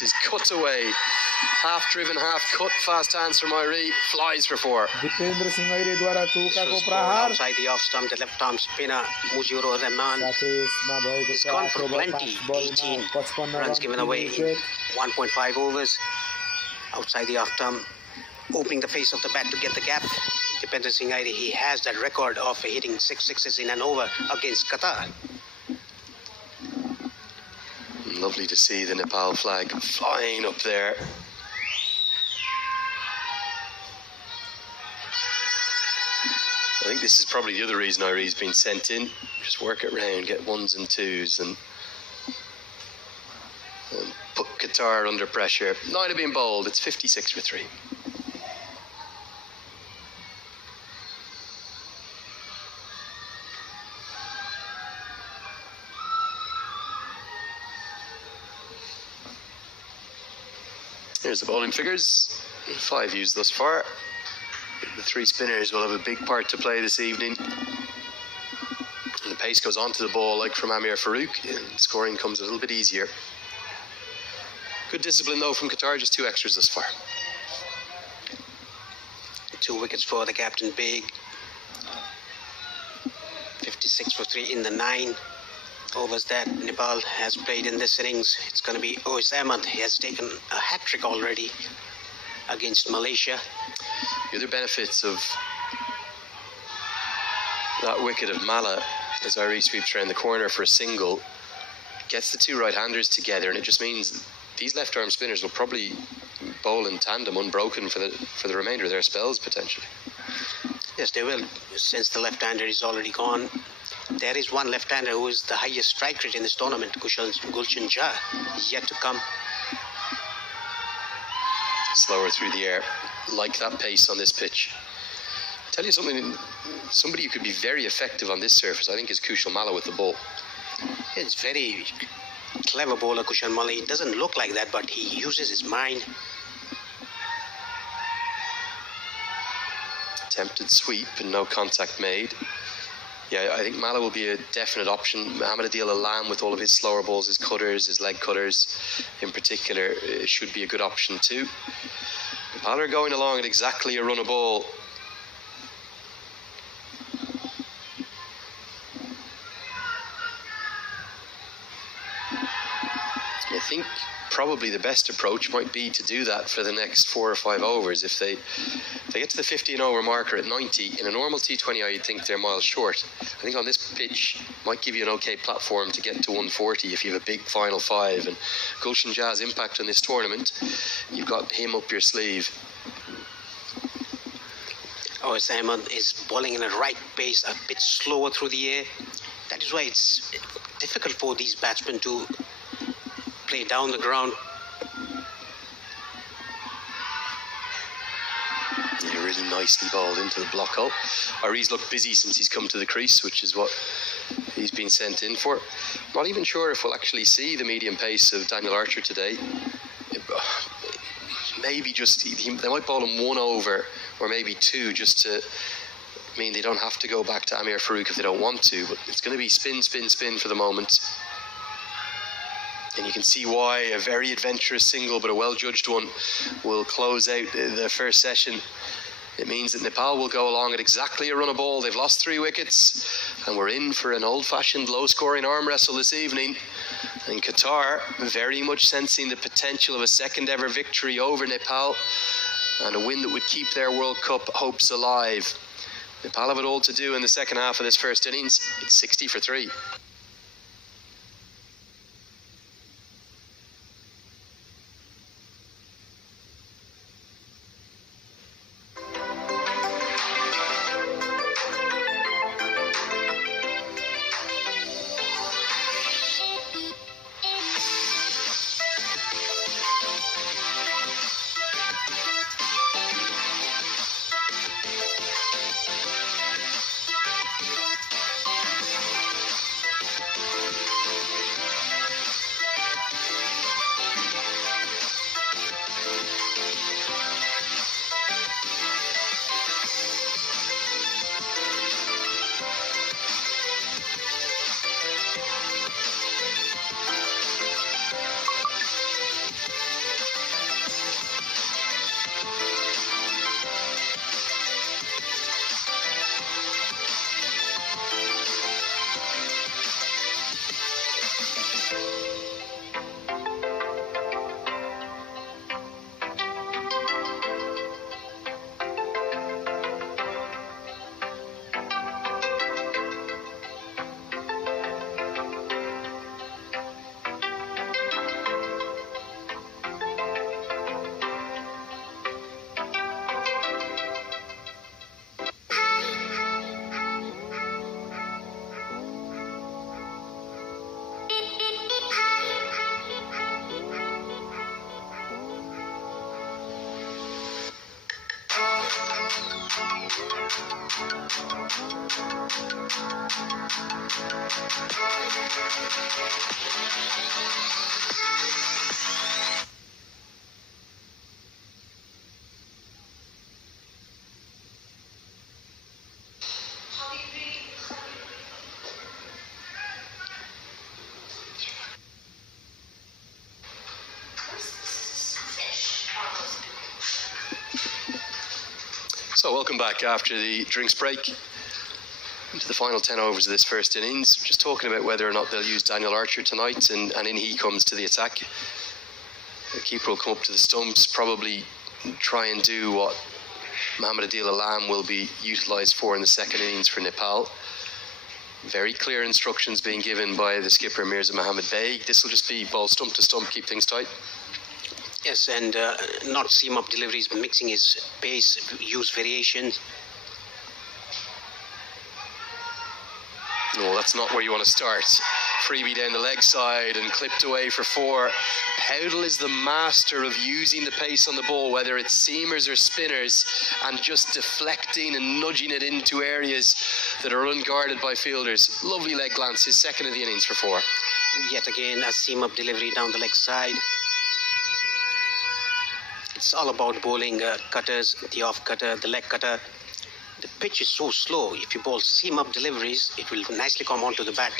This is cut away. Half driven, half cut. Fast hands from Irie. Flies for 4. Dipendra Singh ऐरेद्वारा चौकाको प्रहार outside the off stump, the left arm spinner Mujiro Rahman. साथै यसमा भएको He's छ gone for 8 over plenty. 5 बलमा 18 55 runs run given 3 away in wicket 1.5 overs. Outside the off stump, opening the face of the bat to get the gap. Dipender Singh Aire, he has that record of hitting 6 sixes in an over against Qatar. Lovely to see the Nepal flag flying up there. I think this is probably the other reason Irie's been sent in. Just work it round, get 1s and 2s, and put Qatar under pressure. Might have been bowled. It's 56 for 3. Here's the bowling figures. 5 used thus far. The 3 spinners will have a big part to play this evening. And the pace goes onto the ball like from Amir Farooq, and scoring comes a little bit easier. Good discipline though from Qatar, just 2 extras thus far. 2 wickets for the captain, big. 56 for 3 in the 9 overs that Nepal has played in this innings. It's going to be Ois Ahmed. He has taken a hat-trick already against Malaysia. The other benefits of that wicket of Mala as Irie sweeps around the corner for a single, gets the 2 right-handers together, and it just means these left-arm spinners will probably bowl in tandem unbroken for the remainder of their spells potentially. Yes, they will, since the left-hander is already gone. There is one left-hander who is the highest strike rate in this tournament, Gulshan Jha, yet to come. Slower through the air, like that pace on this pitch. Tell you something, somebody who could be very effective on this surface, I think, is Kushal Malla with the ball. It's very clever bowler, Kushal Malla. He doesn't look like that, but he uses his mind. Attempted sweep and no contact made. Yeah, I think Malla will be a definite option. Mohamed Adil Alam with all of his slower balls, his cutters, his leg cutters in particular, should be a good option too. Nepal are going along at exactly a run a ball. I think probably the best approach might be to do that for the next 4 or 5 overs. If they get to the 15 over marker at 90, in a normal T20 I'd think they're miles short. I think on this pitch might give you an okay platform to get to 140 if you have a big final 5. And Gulshan Jha's impact on this tournament, you've got him up your sleeve. Ois Ahmed is bowling in a right pace, a bit slower through the air. That is why it's difficult for these batsmen to play down the ground. Yeah, really nicely bowled into the block hole. Irie's looked busy since he's come to the crease, which is what he's been sent in for. Not even sure if we'll actually see the medium pace of Daniel Archer today. Maybe just, they might bowl him 1 over or maybe 2 just to mean they don't have to go back to Amir Farooq if they don't want to, but it's going to be spin, spin, spin for the moment. And you can see why a very adventurous single, but a well-judged one, will close out the first session. It means that Nepal will go along at exactly a run a ball. They've lost 3 wickets, and we're in for an old-fashioned low-scoring arm wrestle this evening. And Qatar very much sensing the potential of a second-ever victory over Nepal, and a win that would keep their World Cup hopes alive. Nepal have it all to do in the second half of this first innings. It's 60 for 3. So welcome back after the drinks break into the final 10 overs of this first innings. Just talking about whether or not they'll use Daniel Archer tonight, and in he comes to the attack. The keeper will come up to the stumps, probably try and do what Mohamed Adil Alam will be utilised for in the second innings for Nepal. Very clear instructions being given by the skipper Mirza Mohammed Beg. This will just be ball stump to stump, keep things tight. Yes, and not seam up deliveries, but mixing his pace, use variations. No, that's not where you want to start. Freebie down the leg side and clipped away for 4. Powdle is the master of using the pace on the ball, whether it's seamers or spinners, and just deflecting and nudging it into areas that are unguarded by fielders. Lovely leg glance, his second of the innings for 4. Yet again, a seam up delivery down the leg side. It's all about bowling cutters, the off cutter, the leg cutter. The pitch is so slow. If you bowl seam up deliveries, it will nicely come onto the bat.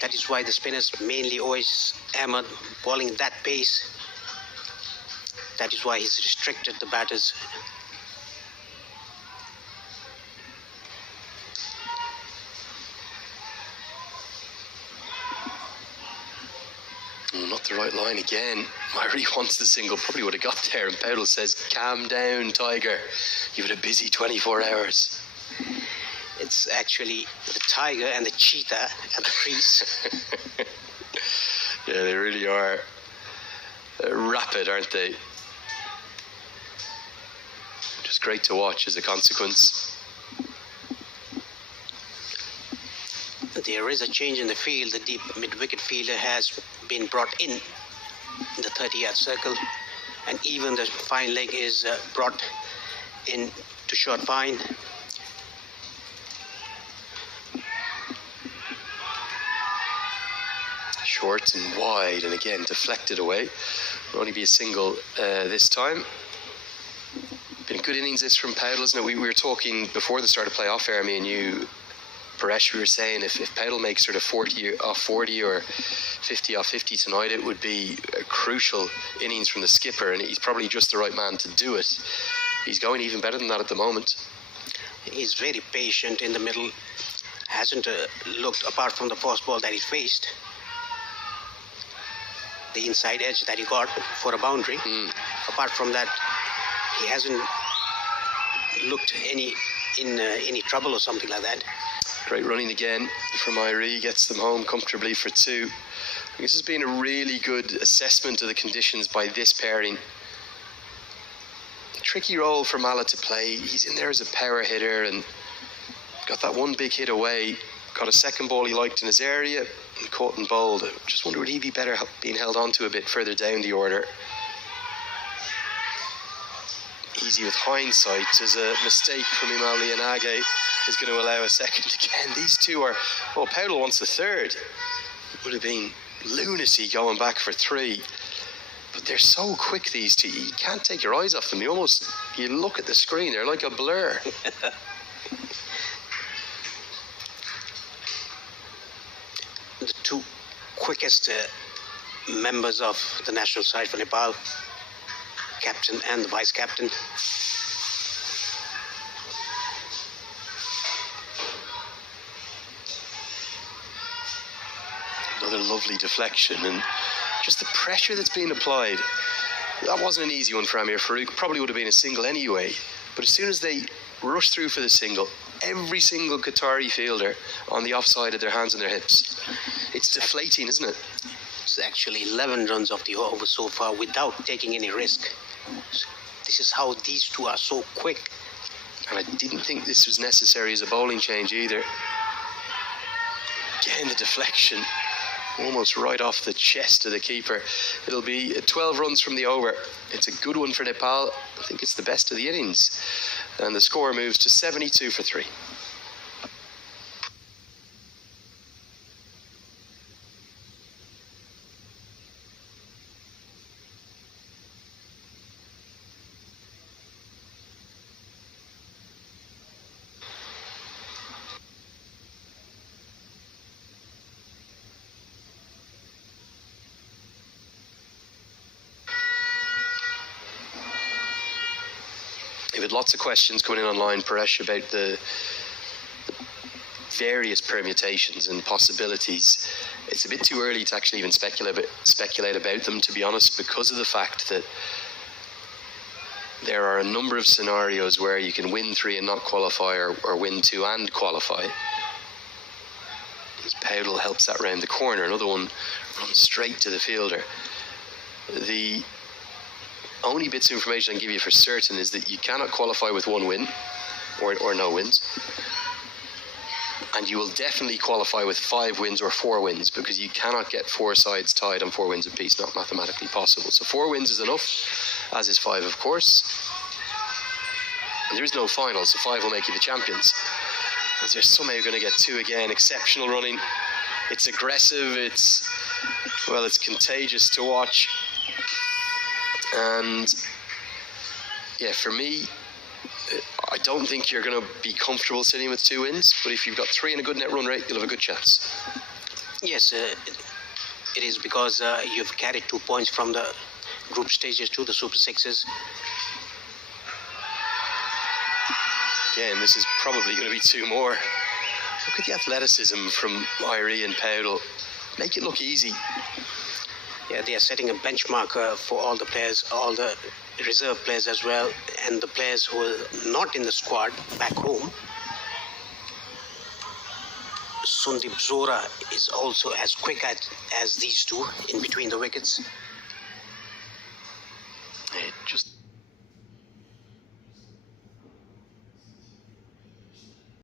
That is why the spinners, mainly Ois Ahmed, bowling that pace. That is why he's restricted the batters. Not the right line again. Myrie wants the single, probably would have got there, and Powdle says, calm down, Tiger. You've had a busy 24 hours. It's actually the tiger and the cheetah at the crease. Yeah, they really are rapid, aren't they? Just great to watch as a consequence. There is a change in the field. The deep mid-wicket fielder has been brought in the 30-yard circle, and even the fine leg is brought in to short fine. Short and wide, and again deflected away. Will only be a single this time. Been a good innings this from Powdle, isn't it? We were talking before the start of play off air, me and you, Paresh, we were saying if Powdle makes sort of 40 off 40 or 50 off 50 tonight, it would be a crucial innings from the skipper, and he's probably just the right man to do it. He's going even better than that at the moment. He's very patient in the middle. Hasn't looked, apart from the first ball that he faced, the inside edge that he got for a boundary. Apart from that, he hasn't looked any trouble or something like that. Great running again from Myrie, gets them home comfortably for 2. This has been a really good assessment of the conditions by this pairing. Tricky role for Mala to play. He's in there as a power hitter and got that one big hit away. Got a second ball he liked in his area and caught and bowled. Just wonder would he be better being held on to a bit further down the order. Easy with hindsight, as a mistake from Imal Lianage is going to allow a second again. These two are, well, Powdle wants the third. It would have been lunacy going back for 3. But they're so quick, these two. You can't take your eyes off them. You look at the screen, they're like a blur. The 2 quickest members of the national side for Nepal, captain and the vice captain. Another lovely deflection, and just the pressure that's being applied. That wasn't an easy one for Amir Farooq. Probably would have been a single anyway. But as soon as they rush through for the single, every single Qatari fielder on the offside of their hands and their hips. It's deflating, isn't it? It's actually 11 runs off the over so far without taking any risk. This is how these two are so quick. And I didn't think this was necessary as a bowling change either. Again, the deflection. Almost right off the chest of the keeper. It'll be 12 runs from the over. It's a good one for Nepal. I think it's the best of the innings. And the score moves to 72 for 3. We've had lots of questions coming in online, Paresh, about the various permutations and possibilities. It's a bit too early to actually even speculate about them, to be honest, because of the fact that there are a number of scenarios where you can win 3 and not qualify, or win 2 and qualify. As Powdell helps that round the corner, another one runs straight to the fielder. The only bits of information I can give you for certain is that you cannot qualify with 1 win or no wins. And you will definitely qualify with 5 wins or 4 wins, because you cannot get 4 sides tied on 4 wins apiece, not mathematically possible. So 4 wins is enough, as is 5, of course. And there is no final, so 5 will make you the champions. As they're somehow going to get 2 again. Exceptional running. It's aggressive, it's contagious to watch. And yeah, for me, I don't think you're going to be comfortable sitting with 2 wins, but if you've got 3 and a good net run rate, you'll have a good chance. Yes, it is because you've carried 2 points from the group stages to the Super Sixes. Again, this is probably going to be 2 more. Look at the athleticism from Irie and Powdell. Make it look easy. Yeah, they are setting a benchmark for all the players, all the reserve players as well, and the players who are not in the squad back home. Sundeep Zora is also as quick as these 2 in between the wickets.